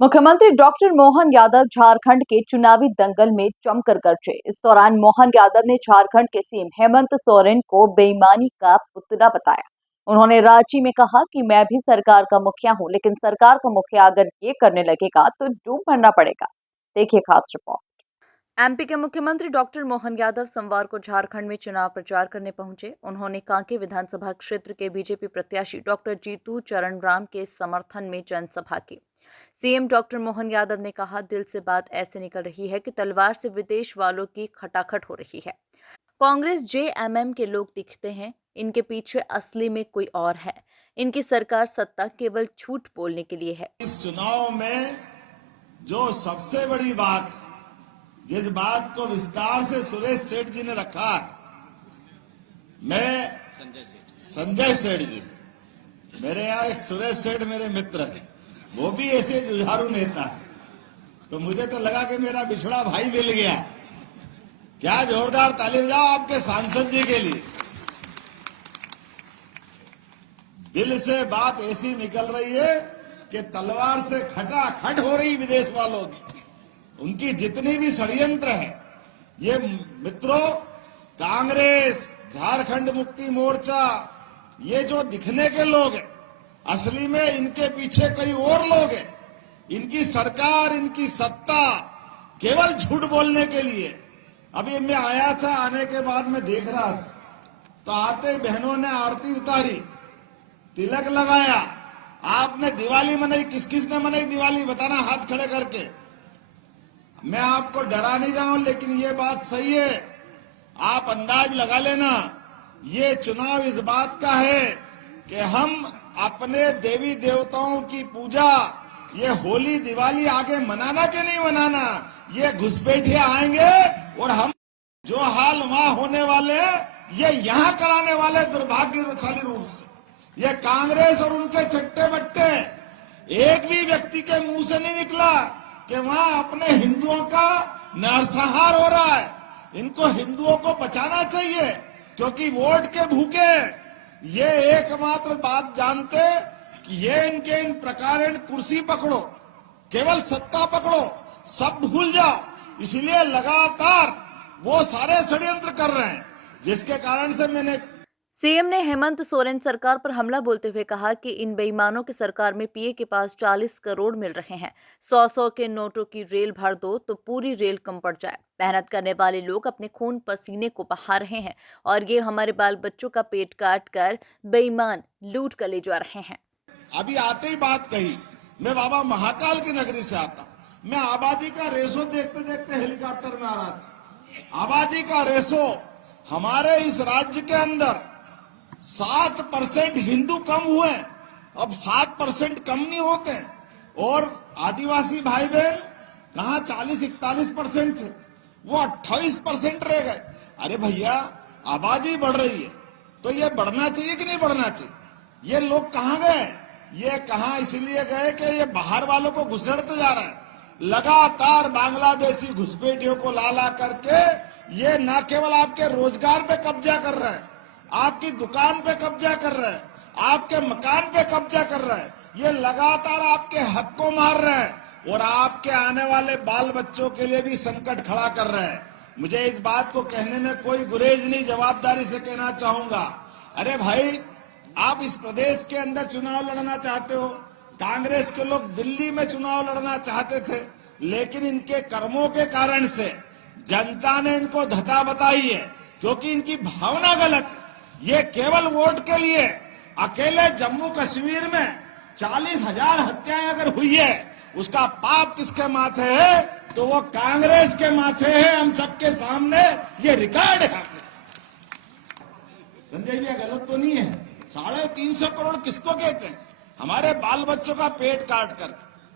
मुख्यमंत्री डॉक्टर मोहन यादव झारखंड के चुनावी दंगल में जमकर गरजे। इस दौरान मोहन यादव ने झारखंड के सीएम हेमंत सोरेन को बेईमानी का पुतला बताया। उन्होंने रांची में कहा कि मैं भी सरकार का मुखिया हूं, लेकिन सरकार का मुखिया अगर ये करने लगेगा तो डूब भरना पड़ेगा। देखिए खास रिपोर्ट। एमपी के मुख्यमंत्री डॉक्टर मोहन यादव सोमवार को झारखंड में चुनाव प्रचार करने पहुंचे। उन्होंने कांके विधानसभा क्षेत्र के बीजेपी प्रत्याशी डॉक्टर जीतू चरण राम के समर्थन में जनसभा की। सीएम डॉक्टर मोहन यादव ने कहा, दिल से बात ऐसे निकल रही है कि तलवार से विदेश वालों की खटाखट हो रही है। कांग्रेस जेएमएम के लोग दिखते हैं, इनके पीछे असली में कोई और है। इनकी सरकार सत्ता केवल झूठ बोलने के लिए है। इस चुनाव में जो सबसे बड़ी बात, जिस बात को विस्तार से सुरेश सेठ जी ने रखा है, मैं संजय सेठ जी, मेरे यहाँ एक सुरेश सेठ मेरे मित्र है, वो भी ऐसे जुझारू नेता है, तो मुझे तो लगा कि मेरा बिछड़ा भाई मिल गया। क्या जोरदार ताली बजाओ आपके सांसद जी के लिए। दिल से बात ऐसी निकल रही है कि तलवार से खटाखट हो रही विदेश वालों की। उनकी जितनी भी षड्यंत्र है, ये मित्रों, कांग्रेस, झारखंड मुक्ति मोर्चा, ये जो दिखने के लोग हैं, असली में इनके पीछे कई और लोग हैं। इनकी सरकार, इनकी सत्ता केवल झूठ बोलने के लिए। अभी मैं आया था, आने के बाद मैं देख रहा था, तो आते बहनों ने आरती उतारी, तिलक लगाया। आपने दिवाली मनाई, किस किस ने मनाई दिवाली, बताना हाथ खड़े करके। मैं आपको डरा नहीं रहा हूं, लेकिन ये बात सही है, आप अंदाज लगा लेना। ये चुनाव इस बात का है कि हम अपने देवी देवताओं की पूजा, ये होली दिवाली आगे मनाना कि नहीं मनाना, ये घुसपैठिए आएंगे और हम जो हाल वहां होने वाले ये यहां कराने वाले दुर्भाग्यशाली रूप से। ये कांग्रेस और उनके चट्टे बट्टे, एक भी व्यक्ति के मुंह से नहीं निकला कि वहां अपने हिंदुओं का नरसंहार हो रहा है। इनको हिंदुओं को बचाना चाहिए, क्योंकि वोट के भूखे ये एकमात्र बात जानते कि ये इनके इन प्रकार कुर्सी पकड़ो, केवल सत्ता पकड़ो, सब भूल जाओ। इसलिए लगातार वो सारे षड्यंत्र कर रहे हैं, जिसके कारण से मैंने सीएम ने हेमंत सोरेन सरकार पर हमला बोलते हुए कहा कि इन बेईमानों की सरकार में पीए के पास 40 करोड़ मिल रहे हैं। 100 के नोटों की रेल भर दो तो पूरी रेल कम पड़ जाए। मेहनत करने वाले लोग अपने खून पसीने को बहा रहे हैं और ये हमारे बाल बच्चों का पेट काट कर बेईमान लूट कर ले जा रहे हैं। अभी आते ही बात कही, मैं बाबा महाकाल की नगरी से आता हूं। मैं आबादी का रेशो देखते देखते हेलीकॉप्टर में आ रहा था। आबादी का रेशो हमारे इस राज्य के अंदर 7% हिंदू कम हुए, अब 7% कम नहीं होते। और आदिवासी भाई बहन कहा 40-41% थे, वो 28% रह गए। अरे भैया, आबादी बढ़ रही है तो ये बढ़ना चाहिए कि नहीं बढ़ना चाहिए? ये लोग कहां गए? ये कहां इसलिए गए कि ये बाहर वालों को घुसड़ते जा रहा है। लगातार बांग्लादेशी घुसपैठियों को ला करके ये न केवल आपके रोजगार पे कब्जा कर रहे हैं, आपकी दुकान पे कब्जा कर रहे हैं, आपके मकान पे कब्जा कर रहे हैं, ये लगातार आपके हक को मार रहे हैं और आपके आने वाले बाल बच्चों के लिए भी संकट खड़ा कर रहे हैं। मुझे इस बात को कहने में कोई गुरेज नहीं, जवाबदारी से कहना चाहूंगा। अरे भाई, आप इस प्रदेश के अंदर चुनाव लड़ना चाहते हो, कांग्रेस के लोग दिल्ली में चुनाव लड़ना चाहते थे, लेकिन इनके कर्मों के कारण से जनता ने इनको धता बताई है, क्योंकि इनकी भावना गलत है। ये केवल वोट के लिए अकेले जम्मू कश्मीर में 40,000 हत्याएं अगर हुई है, उसका पाप किसके माथे है? तो वो कांग्रेस के माथे है। हम सबके सामने ये रिकॉर्ड है। संजय जी, गलत तो नहीं है? 350 करोड़ किसको कहते हैं? हमारे बाल बच्चों का पेट काट कर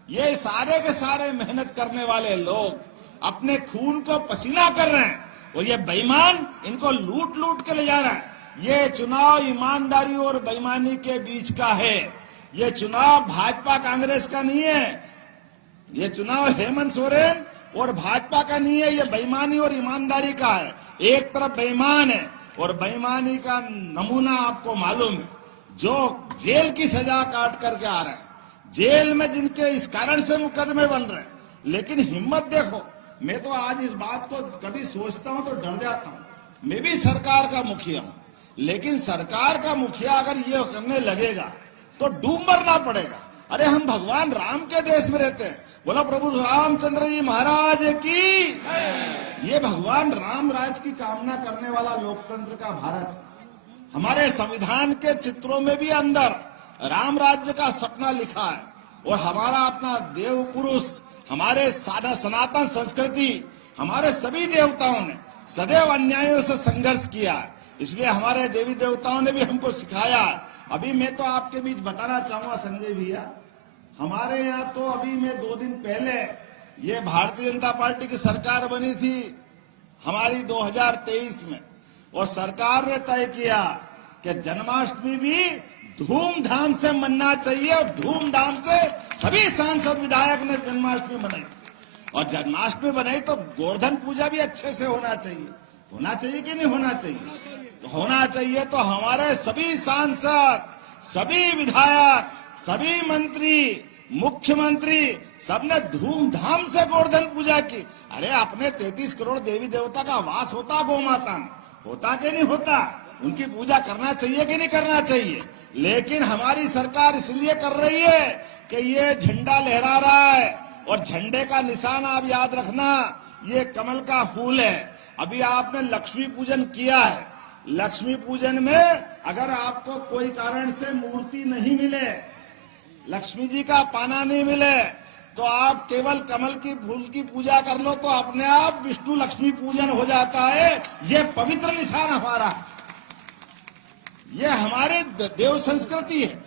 ये सारे के सारे मेहनत करने वाले लोग अपने खून को पसीना कर रहे हैं, और ये बेईमान इनको लूट लूट के ले जा रहा है। ये चुनाव ईमानदारी और बेईमानी के बीच का है। ये चुनाव भाजपा कांग्रेस का नहीं है, ये चुनाव हेमंत सोरेन और भाजपा का नहीं है, ये बेईमानी और ईमानदारी का है। एक तरफ बेईमान है और बेईमानी का नमूना आपको मालूम है, जो जेल की सजा काट करके आ रहा है, जेल में जिनके इस कारण से मुकदमे बन रहे हैं, लेकिन हिम्मत देखो। मैं तो आज इस बात को कभी सोचता हूं तो डर जाता हूं। मैं भी सरकार का मुखिया हूं, लेकिन सरकार का मुखिया अगर ये करने लगेगा तो डूब मरना पड़ेगा। अरे हम भगवान राम के देश में रहते हैं, बोला प्रभु रामचंद्र जी महाराज की। ये भगवान राम राज की कामना करने वाला लोकतंत्र का भारत है। हमारे संविधान के चित्रों में भी अंदर राम राज्य का सपना लिखा है, और हमारा अपना देव पुरुष, हमारे सनातन संस्कृति, हमारे सभी देवताओं ने सदैव अन्यायों से संघर्ष किया है। इसलिए हमारे देवी देवताओं ने भी हमको सिखाया। अभी मैं तो आपके बीच बताना चाहूंगा संजय भैया, हमारे यहाँ तो अभी मैं 2 दिन पहले ये भारतीय जनता पार्टी की सरकार बनी थी हमारी 2023 में, और सरकार ने तय किया कि जन्माष्टमी भी धूमधाम से मनना चाहिए, और धूमधाम से सभी सांसद विधायक ने जन्माष्टमी बनाई। और जन्माष्टमी बनाई तो गोवर्धन पूजा भी अच्छे से होना चाहिए। होना चाहिए कि नहीं होना चाहिए? तो होना चाहिए। तो हमारे सभी सांसद, सभी विधायक, सभी मंत्री, मुख्यमंत्री सबने धूमधाम से गोवर्धन पूजा की। अरे अपने 33 करोड़ देवी देवता का वास होता गौ माता में, होता कि नहीं होता? उनकी पूजा करना चाहिए कि नहीं करना चाहिए? लेकिन हमारी सरकार इसलिए कर रही है कि ये झंडा लहरा रहा है, और झंडे का निशान आप याद रखना, ये कमल का फूल है। अभी आपने लक्ष्मी पूजन किया है, लक्ष्मी पूजन में अगर आपको कोई कारण से मूर्ति नहीं मिले, लक्ष्मी जी का पाना नहीं मिले, तो आप केवल कमल की फूल की पूजा कर लो, तो अपने आप विष्णु लक्ष्मी पूजन हो जाता है। ये पवित्र निशान हमारा है, ये हमारे देव संस्कृति है।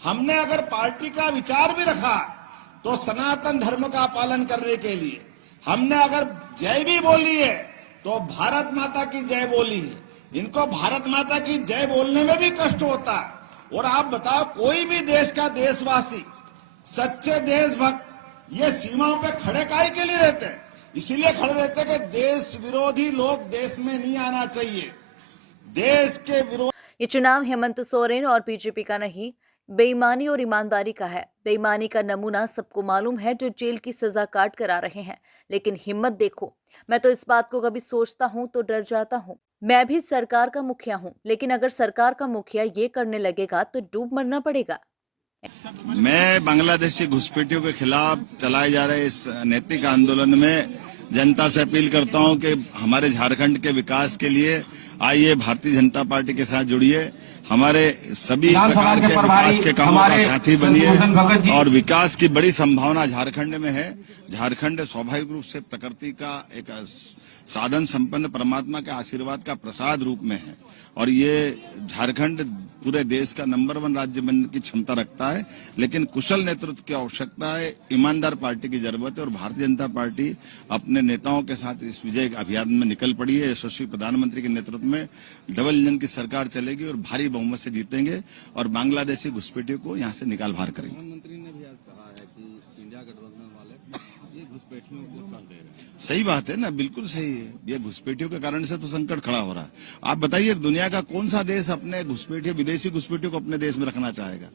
हमने अगर पार्टी का विचार भी रखा तो सनातन धर्म का पालन करने के लिए, हमने अगर जय भी बोली है तो भारत माता की जय बोली है। इनको भारत माता की जय बोलने में भी कष्ट होता है। और आप बताओ, कोई भी देश का देशवासी, सच्चे देशभक्त ये सीमाओं पे खड़े काहे के लिए रहते हैं? इसीलिए खड़े रहते हैं कि देश विरोधी लोग देश में नहीं आना चाहिए। देश के विरोध ये चुनाव हेमंत सोरेन और बीजेपी का नहीं, बेईमानी और ईमानदारी का है। बेईमानी का नमूना सबको मालूम है, जो जेल की सजा काट कर आ रहे हैं। लेकिन हिम्मत देखो, मैं तो इस बात को कभी सोचता हूँ तो डर जाता हूँ। मैं भी सरकार का मुखिया हूँ, लेकिन अगर सरकार का मुखिया ये करने लगेगा तो डूब मरना पड़ेगा। मैं बांग्लादेशी घुसपैठियों के खिलाफ चलाए जा रहे इस नैतिक आंदोलन में जनता से अपील करता हूं कि हमारे झारखंड के विकास के लिए आइए भारतीय जनता पार्टी के साथ जुड़िए, हमारे सभी प्रकार के विकास के कामों का साथी बनिए, और विकास की बड़ी संभावना झारखंड में है। झारखंड स्वाभाविक रूप से प्रकृति का एक साधन संपन्न परमात्मा के आशीर्वाद का प्रसाद रूप में है, और ये झारखंड पूरे देश का नंबर 1 राज्य बनने की क्षमता रखता है। लेकिन कुशल नेतृत्व की आवश्यकता है, ईमानदार पार्टी की जरूरत है, और भारतीय जनता पार्टी अपने नेताओं के साथ इस विजय अभियान में निकल पड़ी है। यशस्वी प्रधानमंत्री के नेतृत्व में डबल इंजन की सरकार चलेगी और भारी बहुमत से जीतेंगे, और बांग्लादेशी घुसपैठियों को यहाँ से निकाल बाहर करेंगे। प्रधानमंत्री ने भी आज कहा है कि इंडिया गठबंधन वाले ये घुसपैठियों को साथ दे रहे हैं। सही बात है ना, बिल्कुल सही है। ये घुसपैठियों के कारण से तो संकट खड़ा हो रहा है। आप बताइए, दुनिया का कौन सा देश अपने घुसपैठियों, विदेशी घुसपैठियों को अपने देश में रखना चाहेगा?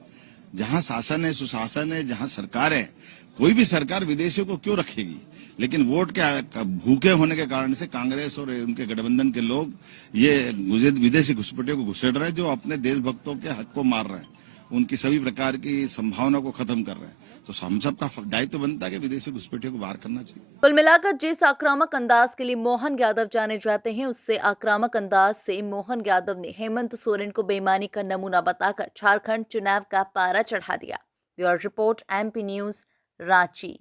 जहां शासन है, सुशासन है, जहां सरकार है, कोई भी सरकार विदेशियों को क्यों रखेगी? लेकिन वोट के भूखे होने के कारण से कांग्रेस और उनके गठबंधन के लोग ये विदेशी घुसपैठियों को घुसेड़ रहे हैं, जो अपने देशभक्तों के हक को मार रहे हैं, उनकी सभी प्रकार की संभावना को खत्म कर रहे हैं। तो हम सबका दायित्व बनता है कि विदेशी घुसपैठियों को बाहर करना चाहिए। कुल मिलाकर जिस आक्रामक अंदाज के लिए मोहन यादव जाने जाते हैं, उससे आक्रामक अंदाज से मोहन यादव ने हेमंत सोरेन को बेईमानी का नमूना बताकर झारखंड चुनाव का पारा चढ़ा दिया। Bureau report, MP news, Ranchi.